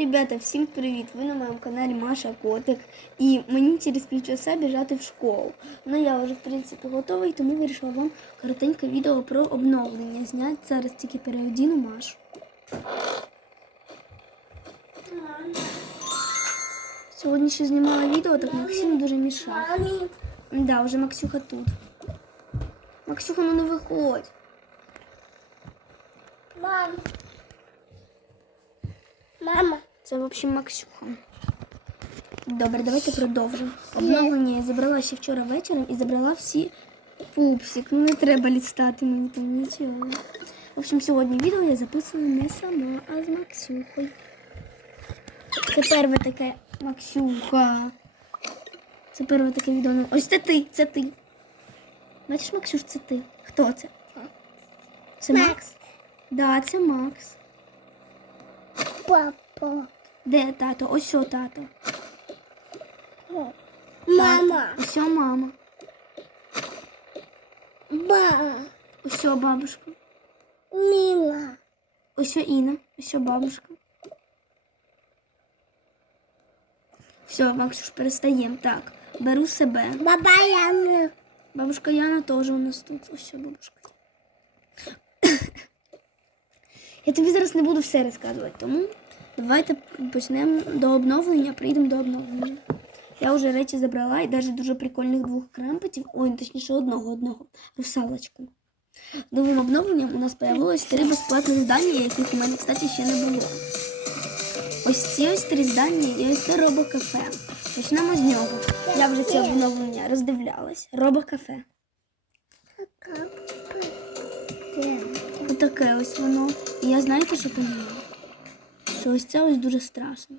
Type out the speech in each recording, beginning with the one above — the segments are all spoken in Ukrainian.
Ребята, всім привіт! Ви на моєму каналі Маша Котик. І мені через півчаса біжати в школу. Ну я вже в принципі готова, і тому вирішила вам коротеньке відео про обновлення зняти. Зараз тільки переодіну Машу. Сьогодні ще знімала відео, так Максим дуже мішав. Да, вже Максюха тут. Максюха, ну не виходь. Мам. Мама. Це, в общем, Максюха. Добре, давайте продовжимо. Обновлення я забрала ще вчора вечором і забрала всі пупсик. Ну не треба лістати мені там нічого. В общем, сьогодні відео я записую не сама, а з Максюхою. Це перше таке Максюха. Це перше таке відео. Ось це ти, це ти. Бачиш, Максюш, це ти. Хто це? Це Макс? Макс. Да, це Макс. Папа. Де тато? Ось о тато. Мама. Ось мама. Ба. Ось о бабушка. Мила. Ось о Інна. Ось бабушка. Все, Максюш, перестаємо. Так, беру себе. Баба Яна. Бабушка Яна теж у нас тут. Ось о бабушка. Я тобі зараз не буду все розказувати, тому давайте почнемо до обновлення, прийдемо до обновлення. Я вже речі забрала і навіть дуже прикольних двох кремпетів, ой, точніше одного, одного, русалочку. З новим обновленням у нас появилось три безплатних здання, яких у мене, кстати, ще не було. Ось ці ось три здання і ось це робокафе. Почнемо з нього. Я вже це обновлення роздивлялась. Робокафе. Отаке ось воно. І я знаєте, що поняла? Що ось це ось дуже страшно.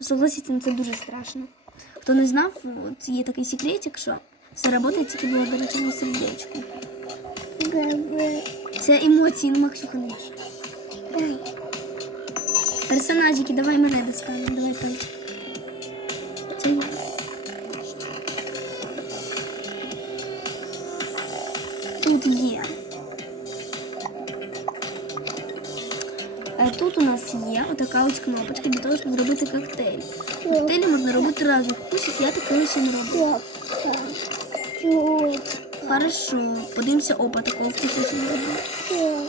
Согласіться, ну, це дуже страшно. Хто не знав, от є такий секретик, що все працює тільки благодаря цьому сердечку. Це емоції, ну Максюха не. Персонажики, давай мене достанемо, давай пальчик. Є отака ось кнопочка для того, щоб зробити коктейль. Коктейлі можна робити разних вкусів, я такого ще не роблю. Хорошо, подивимося, опа, такого вкусу ще не роблю.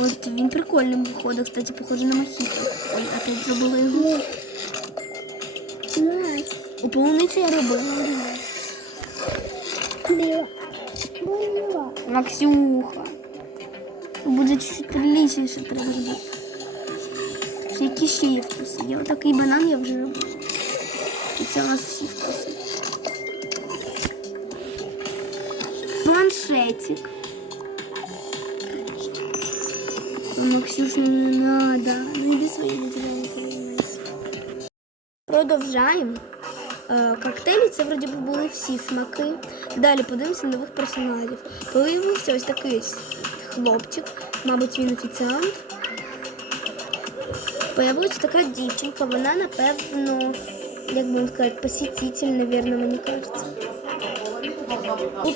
От він прикольним виходить, кстати, похоже на мохіто. Ой, опять зробила його. У полуницю я робила. Максюха. Буде чуть-чуть приличніше треба робити. Які ще є вкуси. Є отакий банан я вже робила. І це у нас всі вкуси. Планшетик. Ну, Максюш, не надо. Ну иди своими делами займайся. Продовжаємо. Е, Коктейлі це вроді би були всі смаки. Далі подивимося нових персонажів. Появився ось такий хлопчик, мабуть, він офіціант. Появилася така дівчинка, вона, напевно, як би сказати, посетитель, напевно, мені кажеться.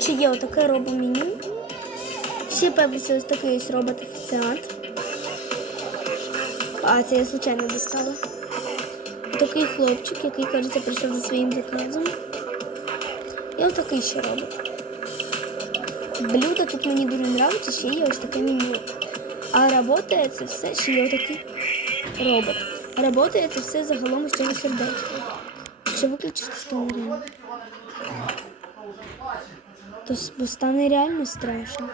Ще є отаке робоменю. Ще появився ось такий ось робот-офіціант. А, це я случайно достала. Такий хлопчик, який, кажеться, прийшов за своїм заказом. І отакий ще робот. Блюдо тут мені дуже подобається, ще є ось таке меню. А працює це все, ще є отакий робот. Работає це все загалом із цього сердечка. Якщо виключити, стане реально. То стане реально страшно.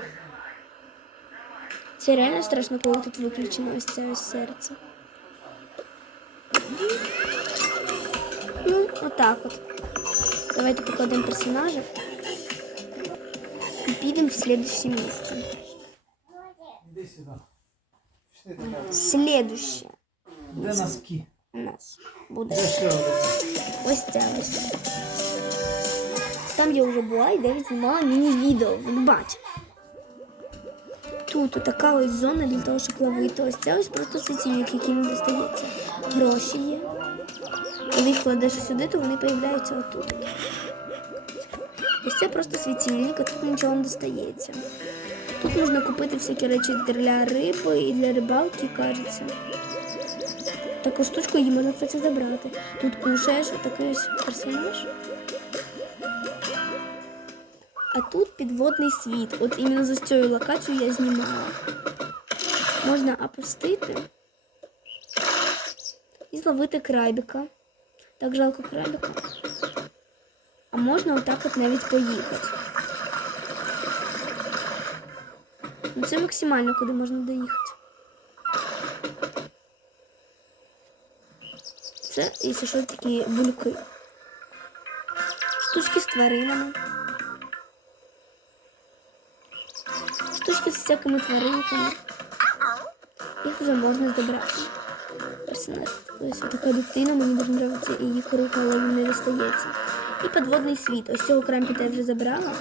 Це реально страшно, коли тут виключено ось це ось серце. Ну, отак от. Давайте покладемо персонажа підемо в. Іди сюди. Пішли туди. Слідуще Де носки? у нас буде Де ще один? ось ось. Там я вже була і навіть знімала міні-відео, ви бачите. Тут така ось зона для того, щоб ловити. Ось це ось просто світильник, який не достається. Гроші є. Коли їх кладеш сюди, то вони з'являються отут. Ось це просто світильник, а тут нічого не достається. Тут можна купити всякі речі для риби і для рибалки, кажеться. Таку штучку її можна, кстати, забрати. Тут кушаєш отакий ось персонаж. А тут підводний світ. От іменно за цю локацію я знімала. Можна опустити і зловити крабіка. Так жалко крабіка. А можна отак от навіть поїхати. Ну, Це максимально, куди можна доїхати. Це, якщо що, такі бульки. Штучки з тваринами. Штучки з всякими тваринками. Їх вже можна забрати. Персонаж. Ось така дитина, мені дуже подобається її круг, але він не достається. І підводний світ. Ось цього крампіта я вже забрала.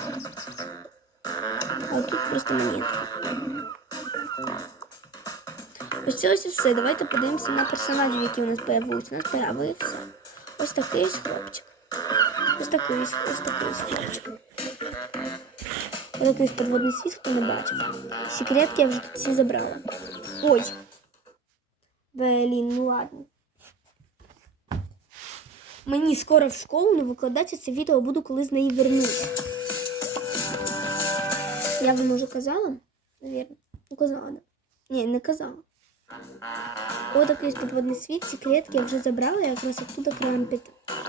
А тут просто монетка. Ось це ось і все. Давайте подивимося на персонажів, які у нас появилися. У нас появився ось такий хлопчик. Ось такий ось, такий хлопчик. Ось такий ось підводний світ, хто не бачив. Секретки я вже тут всі забрала. Ой. Блін, ну ладно. Мені скоро в школу, але викладати це відео буду, коли з неї вернусь. Я вам уже казала? Навірно. Ну, казала, да. Ні, не казала. Ось такий підводний світ, секретки я вже забрала, якраз оттуда крампіт.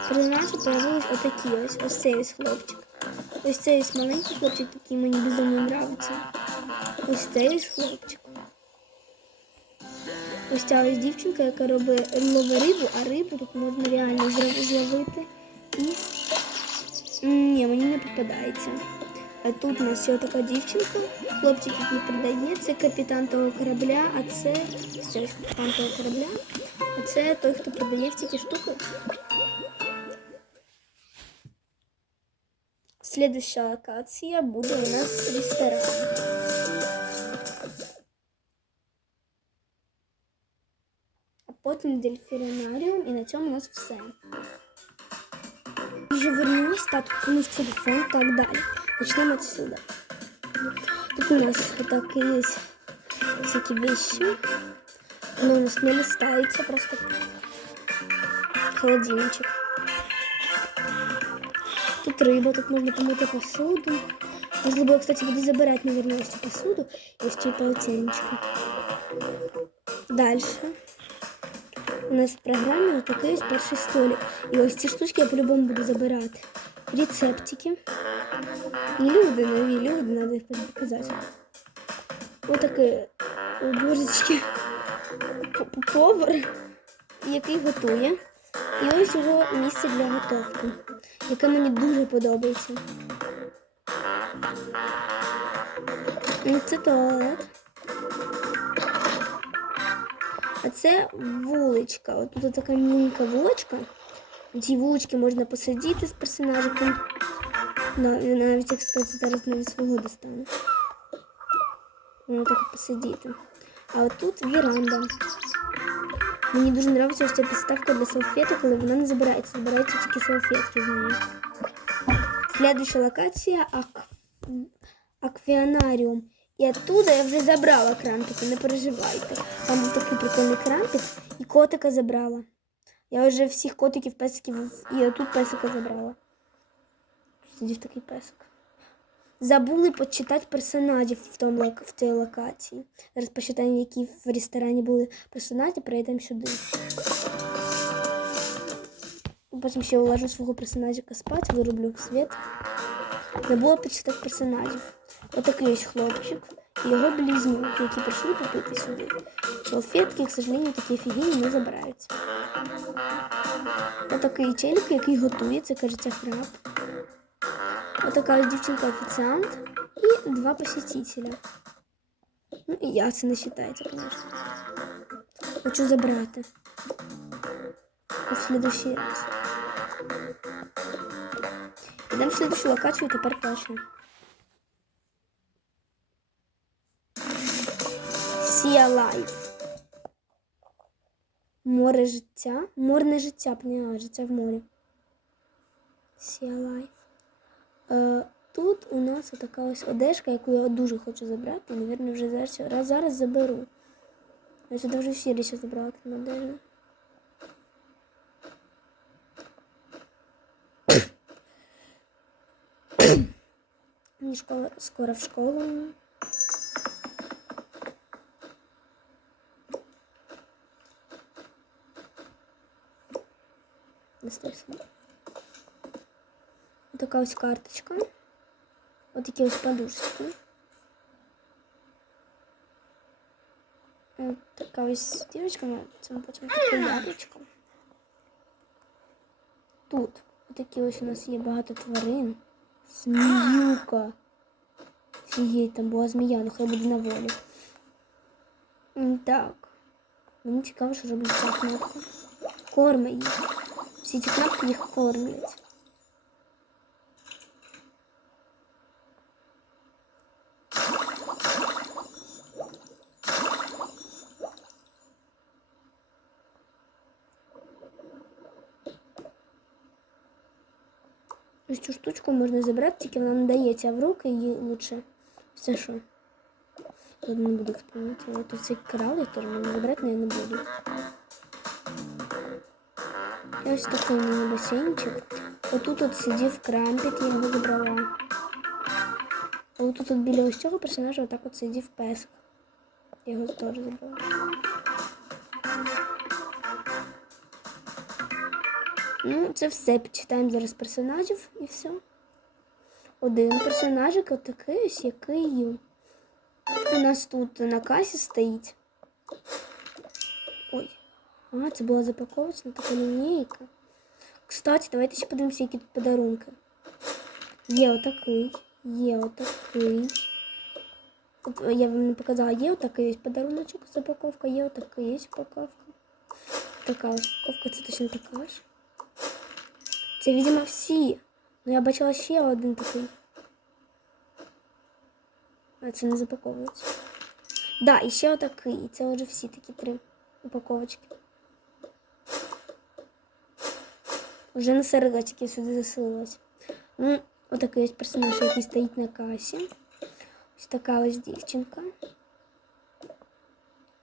Персонажі появились отакі ось, ось цей ось хлопчик. Ось цей ось маленький хлопчик, який мені безумно нравиться. Ось цей ось хлопчик. Ось ця ось дівчинка, яка робить ловить рибу, а рибу тут можна реально зро- зловити. І. М, Ні, мені не попадається. А тут у нас ще така дівчинка, хлопчик, який продає, це капітан того корабля, а це це ось капітан того корабля, а це той, хто продає всі ті штуки. Следующая локація буде у нас ресторан. потім дельфінаріум, і на цьому у нас все. Вже вернулась, та тут комусь телефон, так далі. Начнем отсюда. Тут у нас такие есть всякие вещи. Оно у нас не листается, просто холодильничек. Тут рыба, тут можно помыть посуду. Можно было, кстати, буду забирать, наверное, всю посуду и еще полотенечко. Дальше. У нас в програмі такий ось перший столик. І ось ці штучки я по-любому буду забирати. Рецептики. І люди, нові люди, треба їх показати. Ось таке о, божечки. П- п- Повар, який готує. І ось його місце для готовки, яке мені дуже подобається. Ну, Це туалет. А це вуличка. От тут така міленька вуличка. В цій вуличці можна посидіти з персонажиком. На- Навіть як сказати, зараз навіть свого достану. Можна так і посидіти. А от тут віранда. Мені дуже подобається ось ця підставка для салфеток, коли вона не забирається. Забираються тільки салфетки з неї. Следующа локація ак... аквіанаріум. І оттуда я вже забрала крампіта, не переживайте. Там був такий прикольний крампіт, і котика забрала. Я вже всіх котиків, песиків і отут песика забрала. Тут сидів такий песик. Забули почитати персонажів в, тому, в цій локації. Зараз почитаємо, які в ресторані були персонажі, перейдемо сюди. Потім ще уложу свого персонажика спати, вироблю світ. Не було почитати персонажів. Отакий ось хлопчик і його близнюк, які прийшли попити сюди. Салфетки, к сожалению, такі офігенні не забираються. Отакий челік, який готує, це кажеться храб. Отака дівчинка-офіціант і два посетителя. Ну і я це не вважається, звісно. Хочу забрати. У следующий раз. Йдемо в следующу локацію тепер точно. Sea Life. Море життя. Морне життя, поняла, життя в морі. Sea Life. Е, тут у нас така ось одежка, яку я дуже хочу забрати. Мабуть, вже зараз, раз зараз заберу. Я сюди вже всі речі забрала, крім одежі. Мені школа скоро в школу. Естественно. Така ось карточка. Ось такі ось подушечки. От така ось дівчинка, це ми потім таке. Тут отакі ось у нас є багато тварин. Зміюка. Фігеть, там була змія, ну хай буде на волі. Так. Мені цікаво, що робить ця кнопка. Корми їх. Всі ці кнопки їх кормлять. Ось штучку можна забрати, тільки вона не дається в руки, її лучше. Це що? Тут не буду експериментувати. Цей кралик теж можна забрати, але я буду. Ось такий міні-басейнчик. Отут от сидів крампіт, я його забрала. А отут от біля ось цього персонажа отак от сидів песик. Я його теж забрала. Ну, це все. Почитаємо зараз персонажів і все. Один персонажик отакий ось, який у нас тут на касі стоїть. Ой. А, це була запаковочна така лінійка. Кстати, давайте ще подивимося, які тут подарунки. Є отакий, є отакий. От я вам не показала, є отакий ось подаруночок, запаковка, є отакий ось упаковка. Така ось упаковка, це точно така ж. Це, видимо, всі. Ну, я бачила ще один такий. А це не запаковується. Да, і ще отакий. І це вже всі такі три упаковочки. Вже на середочки сюди заселилась. Ну, отакий ось персонаж, який стоїть на касі. Ось така ось дівчинка.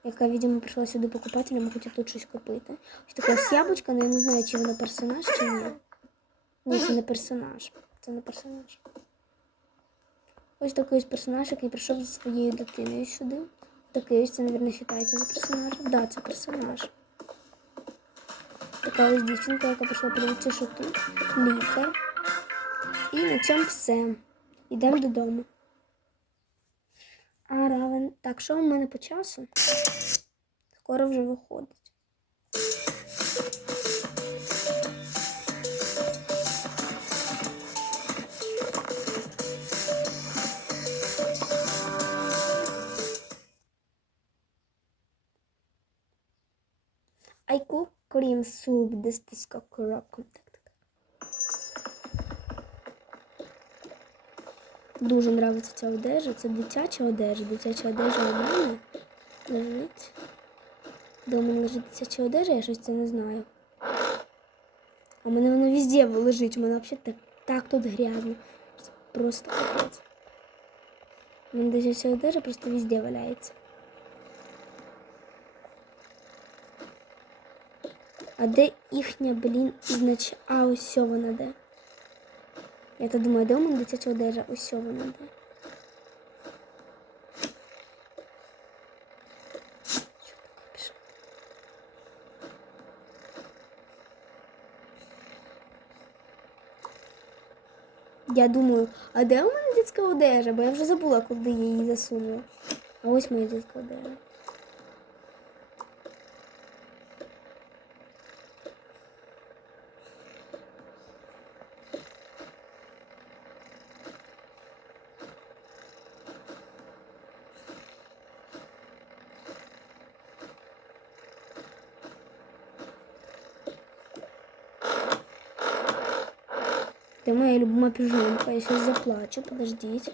Яка, видимо, прийшла сюди покупателям, хоче тут щось купити. Ось така ось яблучка, але я не знаю, чи вона персонаж, чи ні. Ні, це не персонаж. Це не персонаж. Ось такий ось персонаж, який прийшов зі своєю дитиною сюди. Такий ось це, мабуть, вважається за персонажа. Так, да, це персонаж. Така ось дівчинка, яка пішла подивитися, що тут. Лікар. І на цьому все. Йдемо додому. А равен. Так, що в мене по часу? Скоро вже виходить. Cream soup. This is correct. Дуже нравиться ця одежа. Це дитяча одежа. Дитяча одежа у мене лежить. Де мене лежить дитяча одежа, я щось це не знаю. А у мене воно везде лежить. У мене взагалі так, так тут грязно. Це просто капець. У мене дитяча одежа просто везде валяється. А де їхня, блін, ізнач... А, ось вона де. Я то думаю, де у мене дитяча одежа? Ось вона де. Я думаю, а де у мене дитяча одежа? Бо я вже забула, куди я її засунула. А ось моя дитяча одежа. Це моя любима пижамка. Я сейчас заплачу, подождите.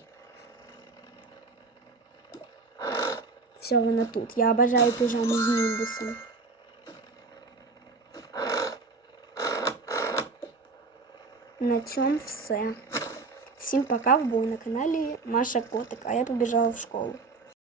Все, вона тут. Я обожаю пижаму з Німбусом. На цьому все. Всім пока, ви були на каналі Маша Котик, а я побіжала в школу.